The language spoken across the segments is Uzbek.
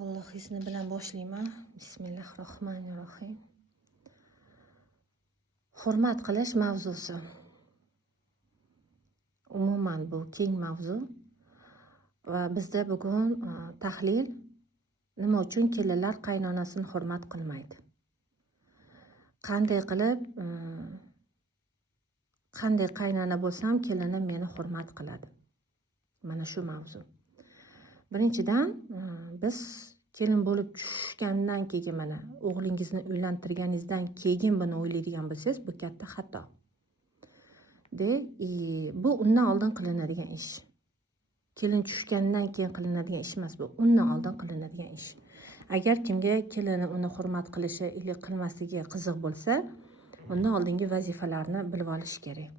Alloh izni bilan boshlayman. Bismillahirrohmanirrohim. Hurmat qilish mavzusi. Umuman bu keng mavzu va bizda bugun tahlil nima uchun kelinlar qaynonasini hurmat qilmaydi? Qanday qilib qanday qaynona bo'lsam kelinim meni hurmat qiladi? Mana shu mavzu. Birinchidan biz kelin bo'lib tushgandan keyin mana o'g'lingizni uylantirganingizdan keyin buni o'ylaydigan bo'lsangiz, bu katta xato. Bu undan oldin qilinadigan ish. Kelin tushgandan keyin qilinadigan ish emas bu, undan oldin qilinadigan ish. Agar kimga kelini uni hurmat qilishi yoki qilmasligiga qiziq bo'lsa, undan oldingi vazifalarni bilib olish kerak.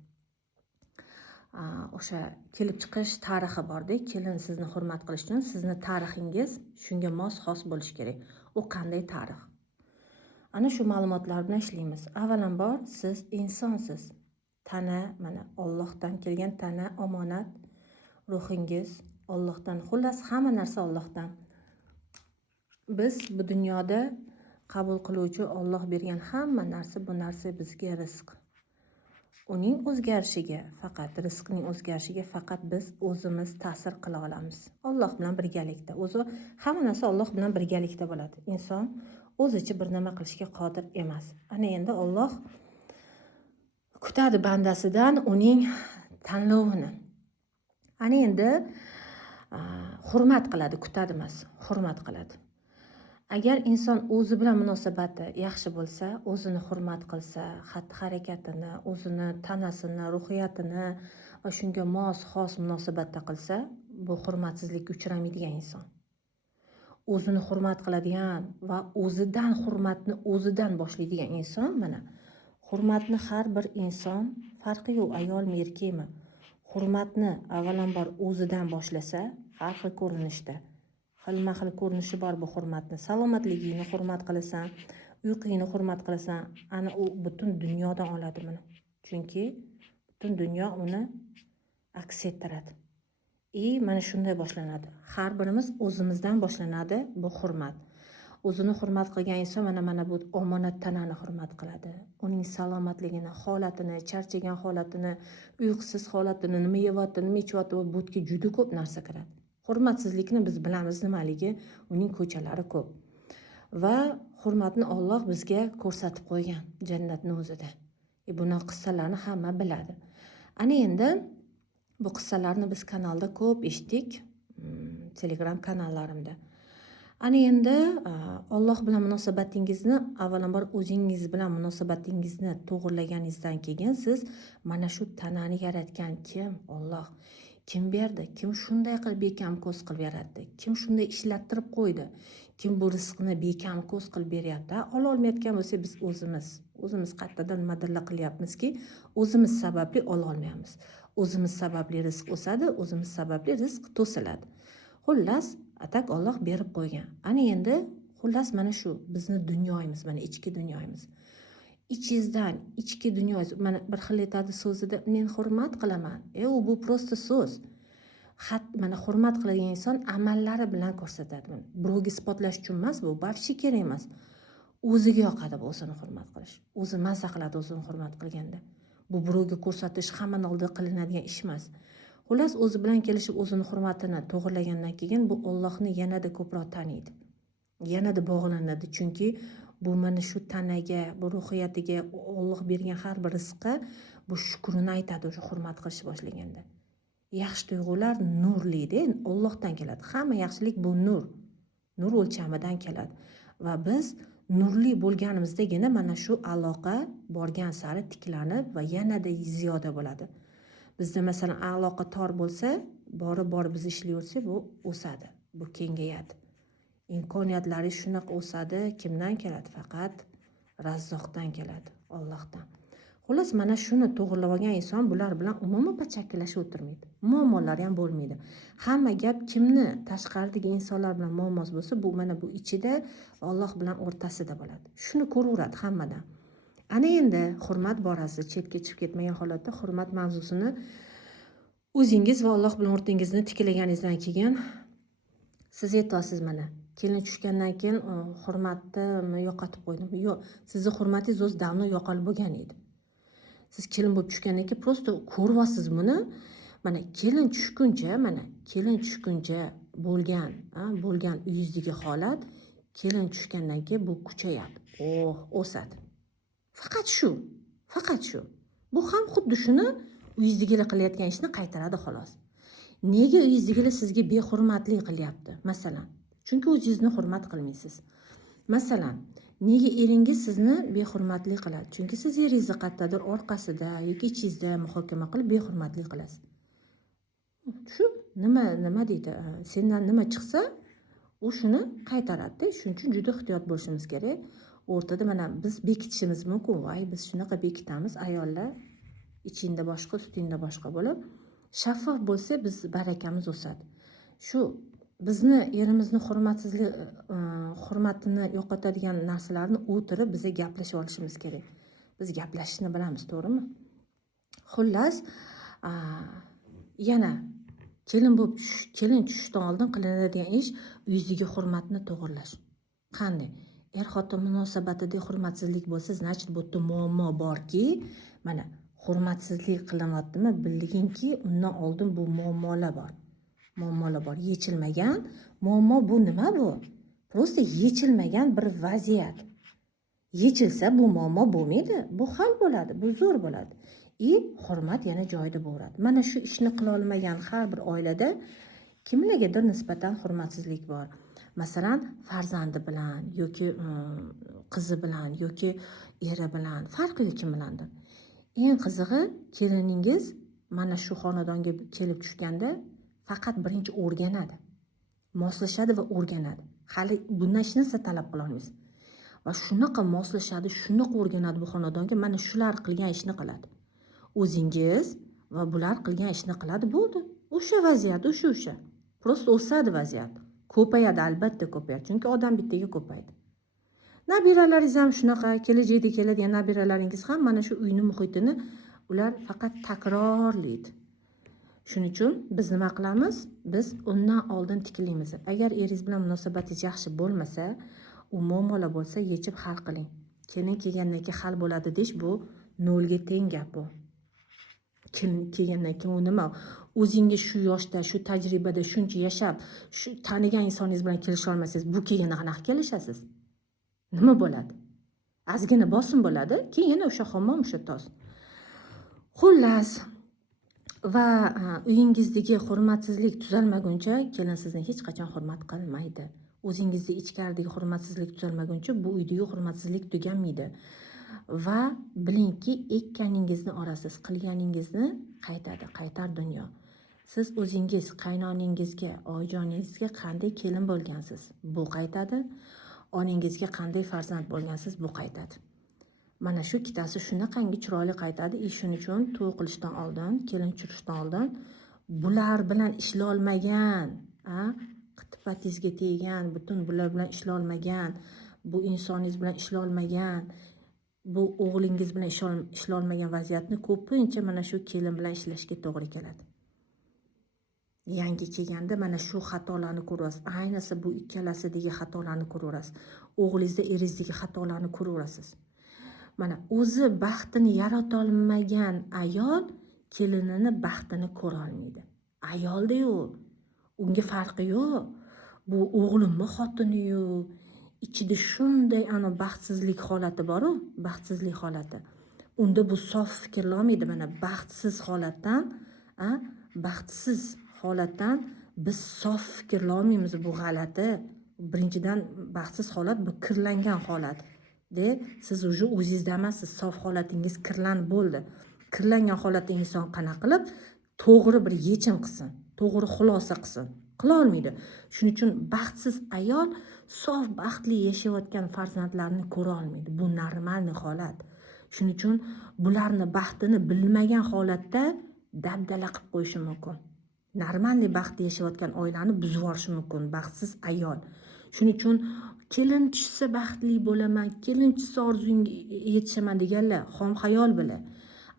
O'sha kelib chiqish tarixi borda, kelin sizni hurmat qilish uchun sizni tarixingiz shunga mos xos bo'lishi kerak. U qanday tarix? Ana shu ma'lumotlar bilan ishlaymiz. Avvalambor siz insonsiz. Tana mana Allohdan kelgan tana omonat, ruhingiz Allohdan, xullas hamma narsa Allohdan. Biz bu dunyoda qabul qiluvchi Alloh bergan hamma narsa, bu narsa bizga rizq. Uning o'zgarishiga, faqat rizqning o'zgarishiga faqat biz o'zimiz ta'sir qila olamiz. Alloh bilan birgalikda. O'zi hamma narsa Alloh bilan birgalikda bo'ladi. Inson o'zicha bir nima qilishga qodir emas. Ana endi Alloh kutadi bandasidan uning tanlovini. Ana endi hurmat qiladi, kutadi emas, hurmat qiladi. Agar inson o'zi bilan munosabati yaxshi bo'lsa, o'zini hurmat qilsa, xatti-harakatini, o'zini tanasini, ruhiyatini va shunga mos xos munosabatda qilsa, bu hurmatsizlikka uchramaydigan inson. O'zini hurmat qiladigan va o'zidan hurmatni o'zidan boshlaydigan inson, mana hurmatni har bir inson, farqi yo'q, ayolmi, erkakmi, hurmatni avvalambor o'zidan boshlasa, har xil ko'rinishda xilma-xil ko'rinishi bor bu hurmatni. Salomatligingni hurmat qilasan, uyqungni hurmat qilasan, ana u butun dunyodan oladi buni. Chunki butun dunyo uni aks ettiradi. Mana shunday boshlanadi. Har birimiz o'zimizdan boshlanadi bu hurmat. O'zini hurmat qilgan inson mana bu omonat tanani hurmat qiladi. Uning salomatligini, holatini, charchagan holatini, uyqusiz holatini, nima yeyapti, nima ichyapti, bu butga juda ko'p narsa kiradi. Hurmatsizlikni biz bilamiz nimaligi, uning ko'chalari ko'p. Va hurmatni Alloh bizga ko'rsatib qo'ygan jannatning o'zida. Buni qissalarni hamma biladi. Ana endi bu qissalarni biz kanalda ko'p eshitdik, Telegram kanallarimda. Ana endi Alloh bilan munosabatingizni, avvalambor o'zingiz bilan munosabatingizni to'g'irlaganingizdan keyin siz mana shu tanani yaratgan kim? Alloh. Kim berdi? Kim shunday qilib bekam ko'z qilib yaratdi? Kim shunday ishlattirib qo'ydi? Kim bu rizqni bekam ko'z qilib beryapti? Ola olmayotgan bo'lsa biz o'zimiz qayerdadir nimadirlar qilyapmizki, o'zimiz sababli ola olmayapmiz. O'zimiz sababli rizq o'sadi, o'zimiz sababli rizq to'siladi. Xullas, atak Alloh berib qo'ygan. Ana endi xullas mana shu bizni dunyoyimiz, mana ichki dunyoyimiz. Ichingizdan, ichki dunyoyingiz, mana bir xil aytadi so'zida, men hurmat qilaman. U bu prosta so'z. Mana hurmat qiladigan inson amallari bilan ko'rsatadi. Birovga isbotlash uchun emas, bu bafshi kerak emas. O'ziga yoqadi bu o'zini hurmat qilish. O'zi mazza qiladi o'zini hurmat qilganda. Bu birovga ko'rsatish hamma oldida qilinadigan ish emas. Xullas, o'zi bilan kelishib o'zini hurmatini to'g'irlagandan keyin bu Allohni yanada ko'proq taniydi. Yanada bog'lanadi, chunki bu mana shu tanaga, bu ruhiyatiga Alloh bergan har bir rizqqa bu shukrini aytadi o'sha hurmat qilish boshlaganda. Yaxshi tuyg'ular nurli-da, Allohdan keladi. Hamma yaxshilik bu nur. Nur o'lchamidan keladi. Va biz nurli bo'lganimizdagina mana shu aloqa borgan sari tiklanib va yanada ziyoda bo'ladi. Bizda masalan aloqa tor bo'lsa, borib biz ishlayversak, bu o'sadi, bu kengayadi. Imkoniyatlari shunaqa o'sadi, kimdan keladi? Faqat Razzoqdan keladi, Allohdan. Xullas, mana shuni to'g'irlab olgan inson bular bilan umuman pachakkilashib o'tirmaydi. Muammolari ham bo'lmaydi. Hamma gap kimni tashqaridagi insonlar bilan muammosi bo'lsa, bu mana bu ichida Alloh bilan o'rtasida bo'ladi. Shuni ko'raveradi hammadan. Ana endi hurmat borasida chetga chiqib ketmagan holatda hurmat mavzusini o'zingiz va Alloh bilan o'rtangizni tiklaganingizdan keyin siz aytasiz mana kelin tushgandan keyin hurmatni yo'qotib qo'ydim. Yo'q, sizni hurmatingiz o'zi davno yo'qolib bo'lgan edi. Siz kelin bo'lib tushgandan keyin prosta ko'ryapsiz buni. Mana kelin tushguncha bo'lgan uyingizdagi holat kelin tushgandan keyin bu kuchayadi. O'sadi. Faqat shu. Bu ham xuddi shuni uyingizdagilar qilayotgan ishni qaytaradi xolos. Nega uyingizdagilar sizga behurmatlik qilyapti? Masalan, chunki o'zingizni hurmat qilmaysiz. Masalan, nega eringiz sizni behurmatlik qiladi? Chunki siz eringizni qayerdadir orqasida yoki ichingizda muhokama qilib behurmatlik qilasiz. Shu nima deydi? Sendan nima chiqsa, u shuni qaytaradi. Shuning uchun juda ehtiyot bo'lishimiz kerak. O'rtada mana biz bekitishimiz mumkin. Biz shunaqa bekitamiz, ayollar ichingda boshqa, ustingda boshqa bo'lib, shaffof bo'lsa biz barakamiz o'sadi. Shu bizni erimizni hurmatini yo'qotadigan narsalarni o'tirib biza gaplashib olishimiz kerak. Biz gaplashishni bilamiz, to'g'rimi? Xullas, yana kelin tushishdan oldin qilinadigan ish uyingizdagi hurmatni to'g'irlash. Qanday? Er-xotin munosabatida hurmatsizlik bo'lsa, значит bu yerda muammo borki, mana hurmatsizlik qilinyaptimi? Bilingki, undan oldin bu muammolar bor. Yechilmagan muammo bu nima bu? Prosta yechilmagan bir vaziyat. Yechilsa bu muammo bo'lmaydi, bu hal bo'ladi, bu zo'r bo'ladi. Hurmat yana joyida bo'ladi. Mana shu ishni qila olmagan har bir oilada kimlargadir nisbatan hurmatsizlik bor. Masalan, farzandi bilan yoki qizi bilan yoki eri bilan, farqi yo'q kim bilandir. Eng qizig'i, keliningiz mana shu xonadonga kelib tushganda faqat birinchi o'rganadi. Moslashadi va o'rganadi. Hali bundan hech narsa talab qila olmaysiz. Va shunaqa moslashadi, shunaqa o'rganadi bu xonadonga, mana shular qilgan ishni qiladi. O'zingiz va bular qilgan ishni qiladi, bo'ldi. O'sha vaziyat, o'sha. Prosta o'sadi vaziyat. Ko'payadi, albatta ko'payadi, chunki odam bittaga ko'paydi. Nabiralaringiz ham shunaqa, kelajakda keladigan nabiralaringiz ham mana shu uyni muhitini ular faqat takrorlaydi. Shuning uchun biz nima qilamiz? Biz undan oldin tiklaymiz. Agar eringiz bilan munosabatingiz yaxshi bo'lmasa, u muammolar bo'lsa, yechib hal qiling. Kelin kelgandan keyin hal bo'ladi desh, bu nolga teng gap bu. Kelin kelgandan keyin u nima? O'zingiz shu yoshda, shu tajribada shuncha yashab, shu tanigan insoningiz bilan kelisha olmasangiz, bu kelganda qanaqa kelishasiz? Nima bo'ladi? Ozgina bosim bo'ladi, keyin yana o'sha hammom o'sha toz. Xullas, va uyingizdagi hurmatsizlik tuzalmaguncha kelin sizni hech qachon hurmat qilmaydi. O'zingizning ichkaridagi hurmatsizlik tuzalmaguncha bu uydagi hurmatsizlik tugamaydi. Va bilingki, ekkaningizni orasiz, qilganingizni qaytar dunyo. Siz o'zingiz qaynoningizga, oyijoningizga qanday kelin bo'lgansiz, bu qaytadi. Onangizga qanday farzand bo'lgansiz, bu qaytadi. Mana shu ikkitasi shunaqangi chiroyli qaytadi. Shuning uchun to'y qilishdan oldin, kelin tushirishdan oldin bular bilan ishlolmagan, qitipatingizga tegan, butun bular bilan ishlolmagan, bu insoningiz bilan ishlolmagan, bu o'g'lingiz bilan ishlolmagan vaziyatni ko'pincha mana shu kelin bilan ishlashga to'g'ri keladi. Yangi kelganda mana shu xatolarni ko'rasiz. Ayniqsa bu ikkalasidagi xatolarni ko'rasiz. O'g'lingizda, eringizdagi xatolarni ko'rasiz. Mana o'zi baxtini yarata olmagan ayol kelinini baxtini ko'ra olmaydi. Ayolda-yu, unga farqi yo'q. Bu o'g'limmi xotini-yu, ichida shunday baxtsizlik holati bor-ku, baxtsizlik holati. Unda bu sof fikrlamaydi. Mana baxtsiz holatdan biz sof fikrlamaymiz, bu g'alati. Birinchidan baxtsiz holat bu kirlangan holat. Siz o'zingizda emassiz, sof holatingiz kirlanib bo'ldi. Kirlangan holatda inson qanaqa qilib to'g'ri bir yechim qilsin, to'g'ri xulosa qilsin? Qila olmaydi. Shuning uchun baxtsiz ayol sof baxtli yashayotgan farzandlarini ko'ra olmaydi. Bu normal holat. Shuning uchun bularni baxtini bilmagan holatda dabdala qilib qo'yishi mumkin. Normal baxtli yashayotgan oilani buzib yuborishi mumkin baxtsiz ayol. Shuning uchun kelin tushsa baxtli bo'laman, kelin tushsa orzumga yetishaman deganlar xom xayol bila.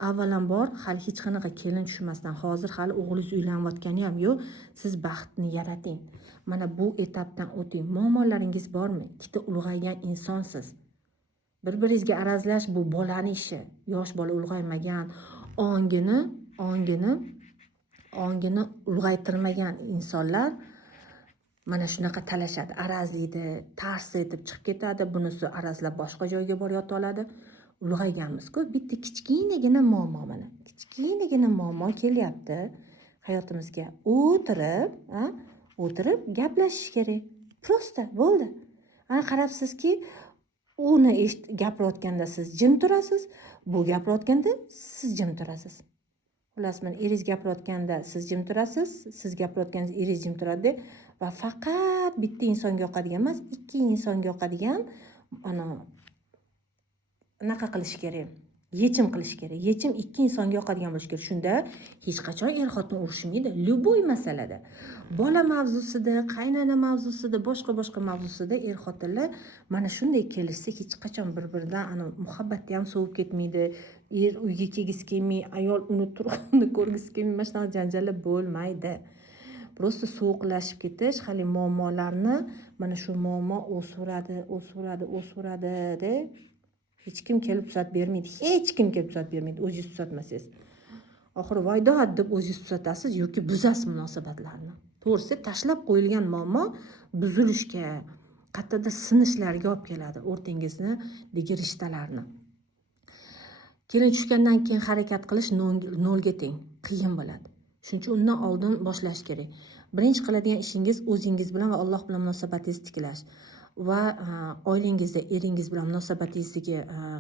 Avvalambor hali hech qanaqa kelin tushmasdan, hozir hali o'g'lingiz uylanayotgani ham yo'q, siz baxtni yarating. mana bu etapdan o'ting. Muammolaringiz bormi? Ikkita ulg'aygan insonsiz. Bir-biringizga arazlash bu bolani ishi. Yosh bola ulg'aymagan, ongini ulg'aytirmagan insonlar mana shunaqa talashadi, arazlaydi, tars etib chiqib ketadi, bunisi arazlab boshqa joyga borib yota oladi. Ulg'ayganmiz-ku, bitta kichkinagina muammo mana. Kichkinagina muammo kelyapti hayotimizga. O'tirib gaplashish kerak. Prosta bo'ldi. Ana qarabsizki, uni gapirayotganda siz jim turasiz, bu gapirayotganda siz jim turasiz. Xullas, men eringiz gapirayotganda siz jim turasiz, siz gapirayotganda eringiz jim turadi va faqat bitta insonga yoqadigan emas, ikki insonga yoqadigan anaqa qilish kerak. Yechim qilish kerak. Yechim ikki insonga yoqadigan bo'lishi kerak. Shunda hech qachon er-xotin urushmaydi. Любой masalada. Bola mavzusida, qaynona mavzusida, boshqa mavzusida er-xotinlar mana shunday kelishsa hech qachon bir-biridan muhabbatni ham sovib ketmaydi. Er uyga kelgisi kelmay, ayol uni turg'unni ko'rgisi kelmay, mana shunaqa janjallar bo'lmaydi. Prosta sovuqlashib ketish, hali muammolarni mana shu muammo o'siradi de hech kim kelib tuzatib bermaydi. O'zingiz tuzatmasangiz. Oxiri voydod deb o'zingiz tuzatasiz yoki buzasiz munosabatlarni. To'g'risi, tashlab qo'yilgan muammo buzilishga, qayerda sinishlarga olib keladi o'rtangizdagi rishtalarni. Kelin tushgandan keyin harakat qilish nolga teng, qiyin bo'ladi. Shuning uchun undan oldin boshlash kerak. Birinchi qiladigan ishingiz o'zingiz bilan va Alloh bilan munosabatingizni tiklash va oilangizda eringiz bilan munosabatingizdagi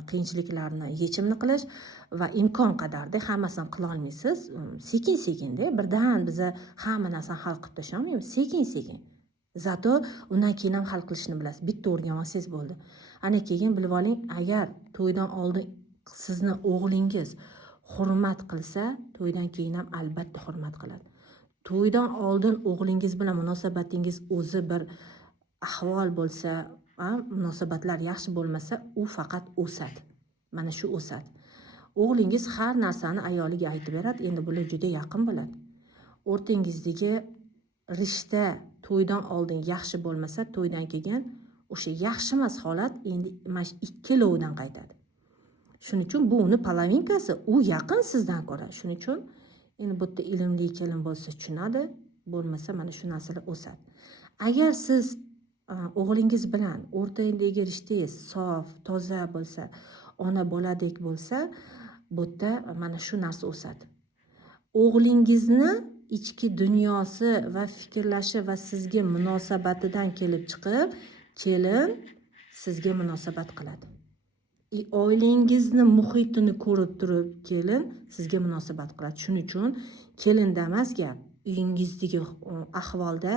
qiyinchiliklarni yechimni qilish va imkon qadarda hammasini qila olmaysiz. Sekin-sekinde birdan biza hamma narsani hal qilib tashlay olmaymiz. Sekin-sekin. Zato undan keyin ham hal qilishni bilasiz. Bitta o'rganib olsangiz bo'ldi. Ana keyin bilib oling, agar to'ydan oldin sizni o'g'lingiz hurmat qilsa, to'ydan keyin ham albatta hurmat qiladi. To'ydan oldin o'g'lingiz bilan munosabatingiz o'zi bir ahvol bo'lsa, munosabatlar yaxshi bo'lmasa, u faqat o'sadi. Mana shu o'sadi. O'g'lingiz har narsani ayoliga aytib beradi, endi bular juda yaqin bo'ladi. O'rtangizdagi rishta to'ydan oldin yaxshi bo'lmasa, to'ydan keyin o'sha yaxshi emas holat endi mana ikkalovidan qaytadi. Shuning uchun bu uni polovinkasi, u yaqin sizdan ko'ra. Shuning uchun endi bu yerda ilmli kelin bo'lsa tushunadi, bo'lmasa mana shu narsalar o'sadi. Agar siz o'g'lingiz bilan o'rtadagi rishtangiz sof, toza bo'lsa, ona boladek bo'lsa, bu yerda mana shu narsa o'sadi. O'g'lingizni ichki dunyosi va fikrlashi va sizga munosabatidan kelib chiqib, kelin sizga munosabat qiladi. Oilangizni muhitini ko'rib turib kelin sizga munosabat qiladi. Shuning uchun kelinda emas gap, uyingizdagi ahvolda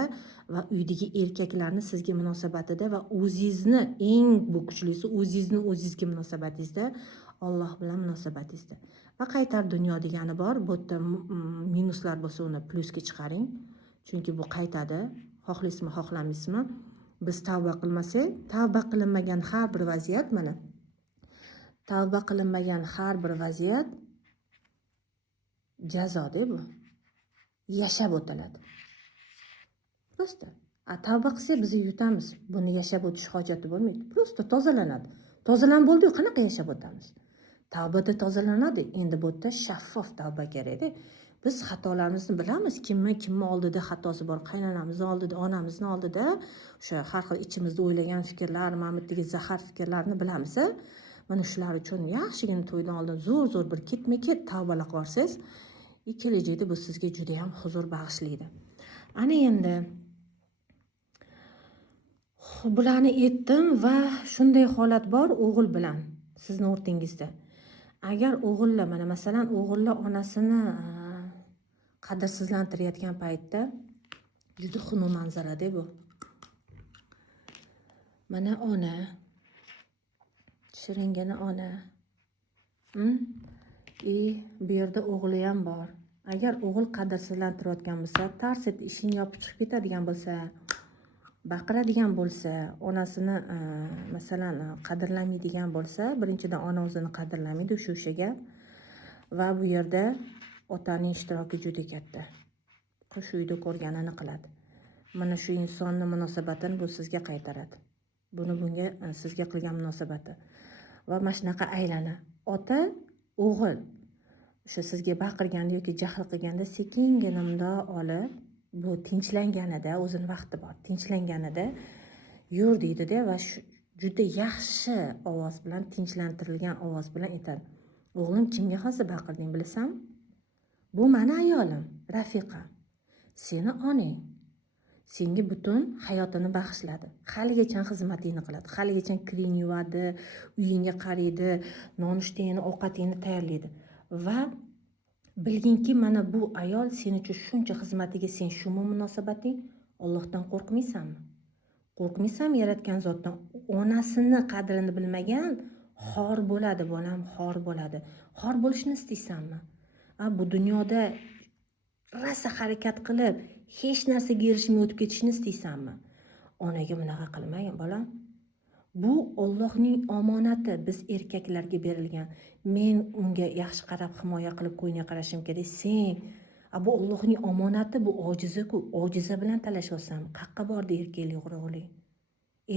va uydagi erkaklarni sizga munosabatida va o'zingizni eng bu kuchlisi o'zingizga munosabatingizda, Alloh bilan munosabatingizda. Va qaytar dunyo degani bor. Bu yerda minuslar bo'lsa uni plusga chiqaring. Chunki bu qaytadi, xohlaysizmi, xohlamaysizmi. Biz tavba qilmasak, tavba qilinmagan har bir vaziyat mana tavba qilinmagan har bir vaziyat jazoda bu. Yashab o'tiladi. Prosta. Tavba qilsak biz yutamiz. Buni yashab o'tish hojati bo'lmaydi. Prosta tozalanadi. Tozalanib bo'ldi-yu, qanaqa yashab o'tamiz? Tavbada tozalanadi. Endi bu yerda shaffof tavba kerak-da. Biz xatolarimizni bilamiz. Kimni oldida xatosi bor? Qaynonamizning oldida, onamizning oldida o'sha har xil ichimizda o'ylagan fikrlar, ma'murdagi zahar fikrlarni bilamiz. Mana shular uchun yaxshigina to'ydan oldin zo'r bir ketma-ket tavbalar qilsangiz, kelajakda bu sizga juda ham huzur bag'ishlaydi. Ana endi bularni aytdim va shunday holat bor o'g'il bilan sizning o'rtingizda. Agar o'g'illar mana masalan o'g'illar onasini qadrsizlantirayotgan paytda juda xunuk manzarada bu. Mana ona shiringina ona. Bu yerda o'g'li ham bor. Agar o'g'il qadrsizlantirayotgan bo'lsa, tars etib ishini yopib chiqib ketadigan bo'lsa, baqiradigan bo'lsa, onasini masalan qadrlamaydigan bo'lsa, birinchidan ona o'zini qadrlamaydi o'shaga va bu yerda otaning ishtiroki juda katta. Qush uyda ko'rganini qiladi. mana shu insonni munosabatini bu sizga qaytaradi. Bunga sizga qilgan munosabati. Va mana shunaqa aylana. Ota, o'g'il o'sha sizga baqirganda yoki jahl qilganda sekingina mundoq olib, bu tinchlanganida, o'zini vaqti bor, tinchlanganida yur deydi-da va juda yaxshi ovoz bilan, tinchlantirilgan ovoz bilan aytadi. O'g'lim, kimga hozir baqirding bilasanmi? Bu meni ayolim, Rafiqa. Seni onang. Senga butun hayotini bag'ishladi. Haligacha xizmatingni qiladi. Haligacha kiring yuvadi, uyingga qaraydi, nonushtingni, ovqatingni tayyorlaydi. Va bilginki, mana bu ayol sen uchun shuncha xizmatiga sen shumi munosabating? Allohdan qo'rqmaysanmi? Qo'rqmaysanmi yaratgan zotdan? Onasini qadrini bilmagan xor bo'ladi, bolam, xor bo'ladi. Xor bo'lishni istaysanmi? Bu dunyoda rosa harakat qilib, hech narsaga erishmay o'tib ketishni istaysanmi? Onaga bunaqa qilmagin, bolam. Bu Allohning omonati, biz erkaklarga berilgan. Men unga yaxshi qarab, himoya qilib qo'yinga qarashim kerak. Sen, bu Allohning omonati, bu ojiza-ku. Ojiza bilan talashyapsan. Qayerga bordi erkaklik g'ururing?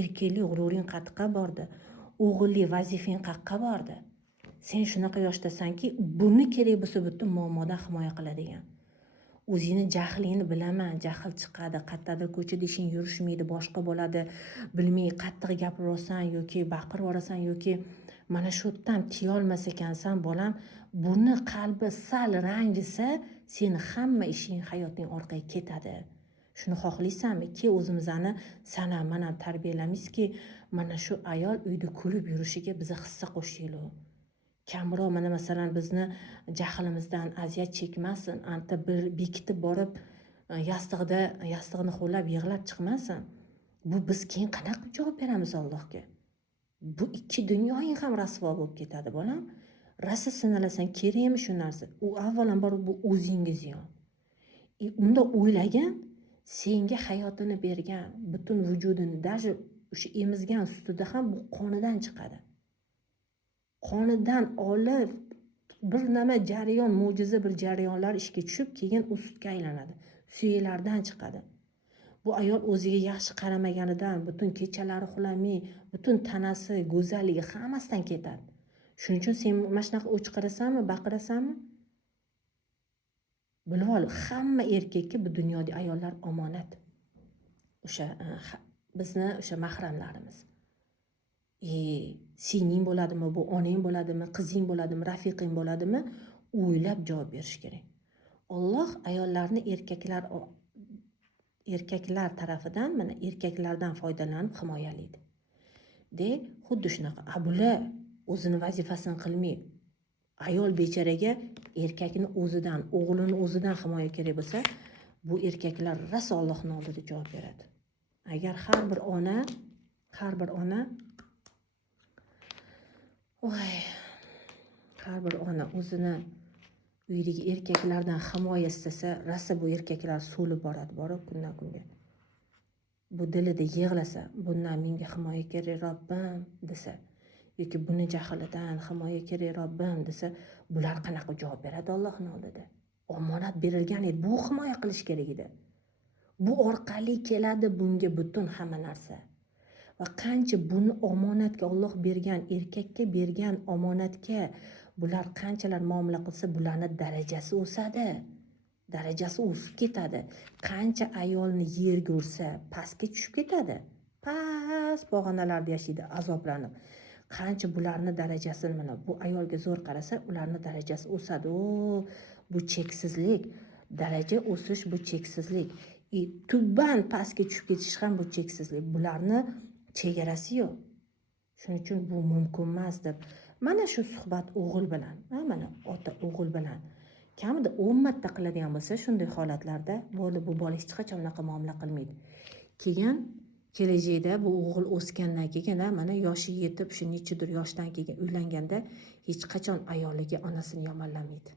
Erkaklik g'ururing qayerga bordi? O'g'illik vazifang qayerga bordi? Sen shunaqa yoshdasanki, buni kerak bo'lsa butun muammodan himoya qiladigan. O'zingni jahlingni bilaman, jahl chiqadi, qayerdadir ko'chada ishing yurishmaydi, boshqa bo'ladi, bilmay qattiq gapirasan yoki baqirib yuborasan yoki mana shu yerdan tiya olmas ekansan, bolam. Buni qalbi sal ranjisa, seni hamma ishing, hayoting orqaga ketadi. Shuni xohlaysanmi? O'zimizni sana mana tarbiyalamizki, mana shu ayol uyda kulib yurishiga biza hissa qo'shaylik. Kamroq mana masalan bizni jahlimizdan aziyat chekmasin, anta bir bekitib borib yastig'ini xo'lab yig'lab chiqmasin. Bu biz keyin qanaqa javob beramiz Allohga? Bu ikki dunyoing ham rasvo bo'lib ketadi, bolam. Rosa sinalasan, kerakmi shu narsa? U avvalambor bu o'zingiz yon. Unda o'ylagan, senga hayotini bergan, butun vujudini, даже o'sha emizgan sutida ham bu qonidan chiqadi. Qonidan olib bir nima jarayon, mo'jiza bir jarayonlar ishga tushib, keyin u sutga aylanadi. Suyaklardan chiqadi. Bu ayol o'ziga yaxshi qaramaganidan butun kechalari uxlamay, butun tanasi, go'zalligi hammasidan ketadi. Shuning uchun sen mana shunaqa o'chqirasanmi, baqirasanmi? Bilib ol, hamma erkakka bu dunyoda ayollar omonat. O'sha bizni o'sha mahramlarimiz. Sening bo'ladimi, bu onang bo'ladimi, qizing bo'ladimi, rafiqing bo'ladimi, o'ylab javob berish kerak. Alloh ayollarni erkaklar tarafidan, mana erkaklardan foydalanib himoyalaydi. Xuddi shunaqa abular o'zini vazifasini qilmay, ayol bechoraga erkakni o'zidan, o'g'lini o'zidan himoya kerak bo'lsa, bu erkaklar rosa Allohning oldida javob beradi. Agar har bir ona o'zini uyidagi erkaklardan himoya istasa, rosa bu erkaklar so'lib boradi, borib kundan kunga. Bu dilida yig'lasa, bundan menga himoya kerak Robbim desa, yoki buni jahlidan himoya kerak Robbim desa, bular qanaqa javob beradi Allohning oldida? Omonat berilgan edi, bu himoya qilish kerak edi. Bu orqali keladi bunga butun hamma narsa. Va qancha buni omonatga Alloh bergan, erkakka bergan omonatga bular qanchalar muomala qilsa, bularning darajasi o'sadi. Darajasi o'sib ketadi. Qancha ayolni yerga ursa, pastga tushib ketadi. Past pog'onalarda yashaydi, azoblanib. Qancha bularning darajasini mana bu ayolga zo'r qarasa, ularning darajasi o'sadi. Bu cheksizlik. Daraja o'sish bu cheksizlik. Tubdan pastga tushib ketish ham bu cheksizlik. Bularni chegarasi yo'q. Shuning uchun bu mumkin emas deb. Mana shu suhbat o'g'il bilan, mana ota o'g'il bilan kamida 10 marta qiladigan bo'lsa, shunday holatlarda bo'ldi, bu bola hech qachon unaqa muomala qilmaydi. Keyin kelajakda bu o'g'il o'sgandan keyin, mana yoshi yetib, shu nechidir yoshdan keyin uylanganda hech qachon ayoliga onasini yomonlamaydi.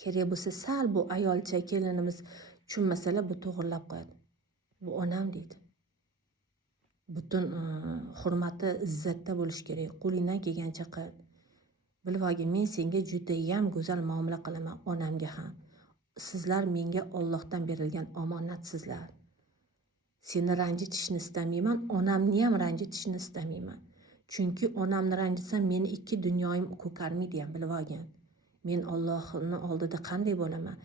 Kerak bo'lsa sal bu ayolcha kelinimiz tushunmasalar, bu to'g'rilab qo'yadi. Bu onam deydi. Butun hurmati, izzatda bo'lish kerak. Qo'lingdan kelgancha qil. Bilib olgin, men senga juda ham go'zal muomala qilaman, onamga ham. Sizlar menga Allohdan berilgan omonatsizlar. Seni ranjitishni istamayman, onamni ham ranjitishni istamayman. Chunki onamni ranjitsam meni 2 dunyoyim ko'karmaydi ham, bilib olgin. Men Allohni oldida qanday bo'laman?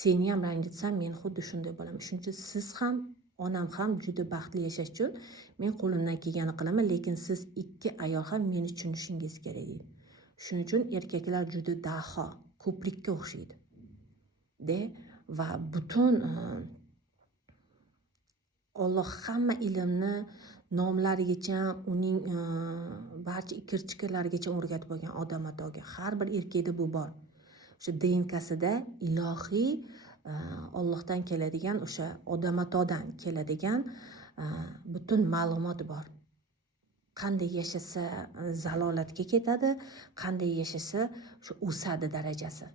Seni ham ranjitsam men xuddi shunday bo'laman. Shuning uchun siz ham, onam ham juda baxtli yashash uchun men qo'limdan kelganini qilaman, lekin siz 2 ayol ham meni tushunishingiz kerak deydi. Shuning uchun erkaklar juda daho, ko'prikka o'xshaydi. Va butun Alloh hamma ilmni nomlarigacha, uning barcha ikir-chikirlarigacha o'rgatib bo'lgan odam atoga. Har bir erkakda bu bor. O'sha DNKsida ilohiy Allohdan keladigan, o'sha odam atodan keladigan butun ma'lumot bor. Qanday yashasa zalolatga ketadi, qanday yashasa o'sha o'sadi darajasi.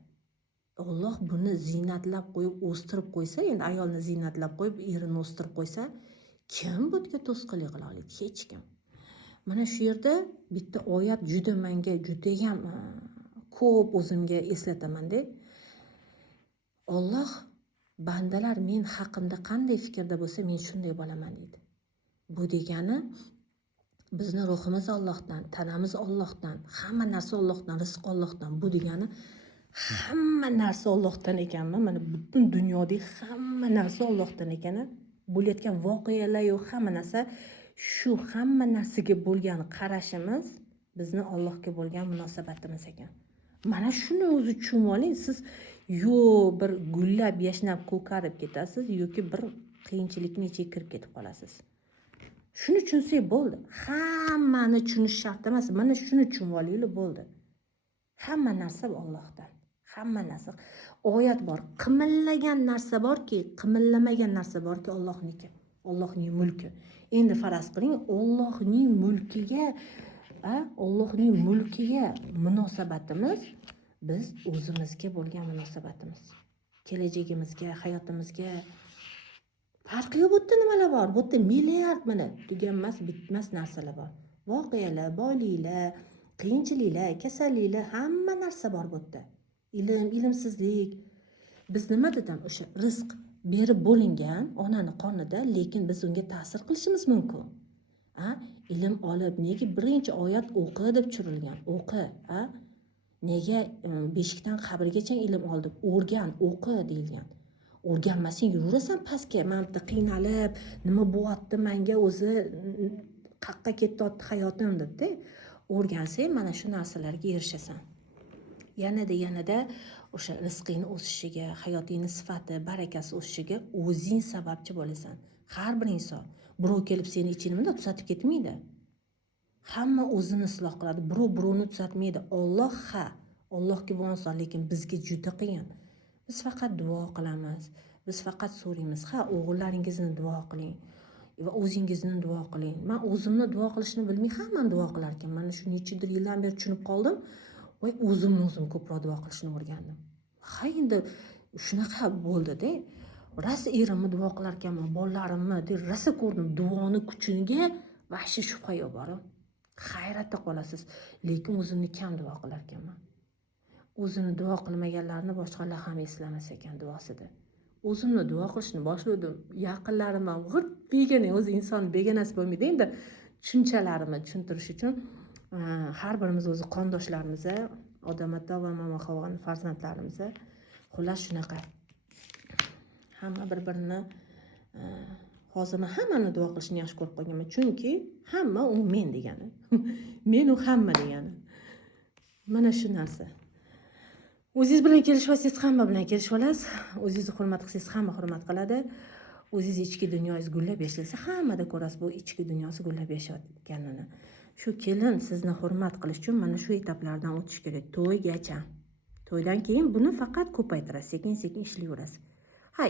Alloh buni ziynatlab qo'yib, o'stirib qo'ysa, endi ayolni ziynatlab qo'yib, erini o'stirib qo'ysa, kim bunga to'sqinlik qila oladi? Hech kim. Mana shu yerda bitta oyat juda menga juda ham ko'p o'zimga eslatamanda. Alloh bandalar men haqimda qanday fikrda bo'lsa, men shunday bo'laman deydi. Bu degani bizni ruhimiz Allohdan, tanamiz Allohdan, hamma narsa Allohdan, rizq Allohdan. Bu degani hamma narsa Allohdan ekanmi? Mana butun dunyodagi hamma narsa Allohdan ekani, bo'layotgan voqealar yo'q, hamma narsa shu hamma narsaga bo'lgan qarashimiz bizni Allohga bo'lgan munosabatimiz ekan. Mana shuni o'zi tushunib oling, siz yo bir gullab, yashnab, ko'karib ketasiz yoki bir qiyinchilikning ichiga kirib ketib qolasiz. Shuni tushunsak bo'ldi. Hammani tushunish shart emas. Mana shuni tushunib olinglar bo'ldi. Hamma narsa Allohdan. Hamma narsa. Oyat bor. Qimillagan narsa borki, qimillamagan narsa borki Allohniki. Allohning mulki. Endi faraz qiling, Allohning mulkiga munosabatimiz biz o'zimizga bo'lgan munosabatimiz. Kelajagimizga, hayotimizga farqi yo'q. Bu yerda nimalar bor? Bu yerda milliard mana tuganmas, bitmas narsalar bor. Voqealar, boyliklar, qiyinchiliklar, kasalliklar, hamma narsa bor bu yerda. Ilm, ilmsizlik. Biz nima dedim? O'sha rizq berib bo'lingan onani qonida, lekin biz unga ta'sir qilishimiz mumkin. Ilm olib, nega birinchi oyat o'qi deb tushirilgan? O'qi, nega beshikdan qabrgacha ilm oldi? O'rgan, o'qi deyilgan. O'rganmasang yurasan pastga, men bitta qiynalib, nima bo'lyapti menga o'zi qaqqa ketdi hayotim debdi. O'rgansang mana shu narsalarga erishasan. Yanada o'sha rizqingni o'sishiga, hayotingni sifati, barakasi o'sishiga o'zing sababchi bo'lasan. Har bir inson birov kelib seni ichingni bunday tuzatib ketmaydi. Hamma o'zini isloh qiladi, birovni tuzatmaydi. Allohga bo'lsin, lekin bizga juda qiyin. Biz faqat duo qilamiz. Biz faqat so'raymiz. O'g'illaringizni duo qiling va o'zingizni duo qiling. Men o'zimni duo qilishni bilmay hamma duo qilar ekan. Mana shu nechadir yildan beri tushunib qoldim. Voy, o'zim ko'proq duo qilishni o'rgandim. Endi shunaqa bo'ldi-da. Rosa erimni duo qilar ekanman, bolalarimni deb rosa ko'rdim. Duoni kuchiga vahsha shubha yo'q borim. Hayratda qolasiz. Lekin o'zimni kam duo qilar ekanman. O'zini duo qilmaganlarni boshqalar ham eslamas ekan duosida. O'zimni duo qilishni boshladim. Yaqinlarim ham g'irt begona, o'zi inson begonasi bo'lmaydi. Endi tushunchalarimni tushuntirish uchun har birimiz o'zi qondoshlarimiz, odam ato va mama Havvoning farzandlarimiz. Xullas shunaqa. Hamma bir-birini hozir men hammani duo qilishni yaxshi ko'rib qolganman. Chunki hamma u men degani. Men u hamma degani. Mana shu narsa. O'zingiz bilan kelishib olsangiz hamma bilan kelishib olasiz. O'zingizni hurmat qilsangiz hamma hurmat qiladi. O'zingiz ichki dunyoyingiz gullab yashlasa, hammada ko'rasiz bu ichki dunyosi gullab yashayotganini. Shu kelin sizni hurmat qilish uchun mana shu etaplardan o'tish kerak. To'ygacha. To'ydan keyin buni faqat ko'paytirasiz, sekin-sekin ishlayverasiz.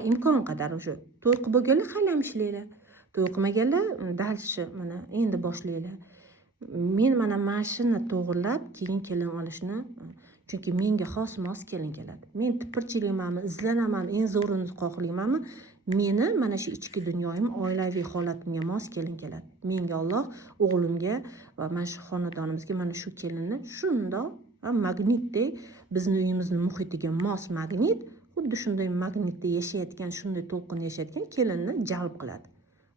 Imkon qadar o'sha to'y qilib bo'lganlar hali ham ishlaylar. To'y qilmaganlar dalshi mana endi boshlaylar. Men mana mashina to'g'irlab, keyin kelin olishni, chunki menga xos mos kelin keladi. Men tipirchilikmanmi, izlanaman, eng zo'rini xohlaymanmi? Meni mana shu ichki dunyoyim, oilaviy holatimga mos kelin keladi. Menga Alloh o'g'limga va mana shu xonadonimizga mana shu kelinni shundoq magnitdek bizning uyimizning muhitiga mos magnit, xuddi shunday magnitda yashayotgan, shunday to'lqin yashayotgan kelinni jalb qiladi.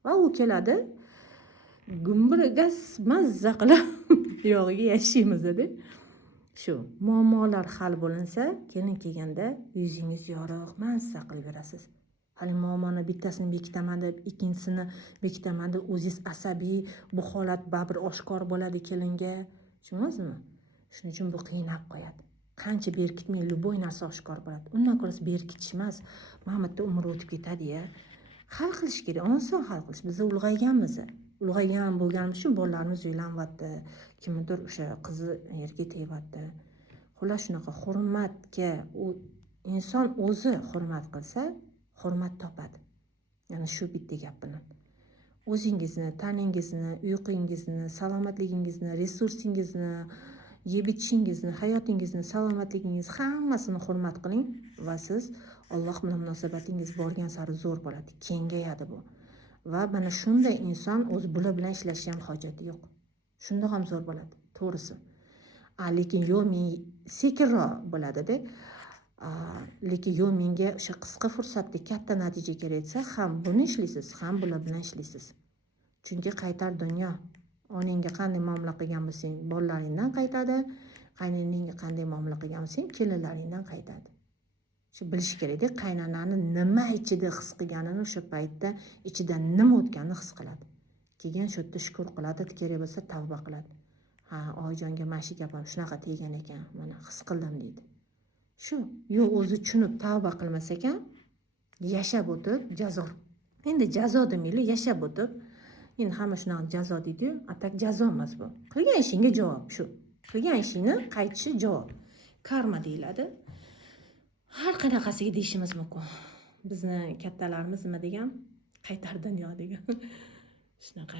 va u keladi gumbiriga mazza qilib yog'iga yashaymiz dedi. Shu muammolar hal bo'linsa, kelin kelganda yuzingiz yorug', mazza qilib berasiz. Hali muammoni bittasini bekitaman deb, ikkinchisini bekitaman deb o'zingiz asabiy, bu holat baribir oshkor bo'ladi kelinga. Tushundingizmi? Shuning uchun bu qiynab qo'yadi. Qancha berkitmang, любой narsa oshkor bo'ladi. Undan ko'ra berkitish emas, mana bitta umr o'tib ketadi-ya. Hal qilish kerak, oson hal qilish. Biz ulg'ayganmiz. Ulg'aygan bo'lganimiz uchun bolalarimiz uylanyapti, kimnidir o'sha qizi yerga tegyapti. Xullas shunaqa hurmatga inson o'zi hurmat qilsa, hurmat topadi. Ya'ni shu bitta gap bilan. O'zingizni, taningizni, uyqungizni, salomatligingizni, resursingizni, yeb ichishingizni, hayotingizni, salomatligingiz hammasini hurmat qiling va siz Alloh bilan munosabatingiz borgan sari zo'r bo'ladi, kengayadi bu. Va mana shunday inson o'zi bular bilan ishlashga ham hojati yo'q. Shunda ham zo'r bo'ladi, to'g'risi. Lekin yo men sekinroq bo'ladi-da. Lekin yo menga o'sha qisqa fursatda katta natija kerak desa, ham buni ishlaysiz, ham bular bilan ishlaysiz. Chunki qaytar dunyo. Onangga qanday muomala qilgan bo'lsang, bolalaringdan qaytadi. Qaynonangga qanday muomala qilgan bo'lsang, kelinlaringdan qaytadi. Shu bilish kerak-da, qaynonani nima ichida his qilganini o'sha paytda ichidan nima o'tganini his qiladi. Keyin shu yerda shukr qiladi, kerak bo'lsa tavba qiladi. Ha, oyijonga mana shu gapim shunaqa tegan ekan, mana his qildim deydi. Shu, yo'q o'zi tushunib tavba qilmas ekan, yashab o'tib jazo. Endi jazo demaylik, yashab o'tib, endi hamma shunaqa jazo deydi-yu, atak jazo emas bu. Qilgan ishingga javob shu. Qilgan ishingni qaytishi javob. Karma deyiladi. Har qanaqasiga deyishimiz mumkin. Bizni kattalarimiz nima degan? Qaytar dunyo degan. Shunaqa.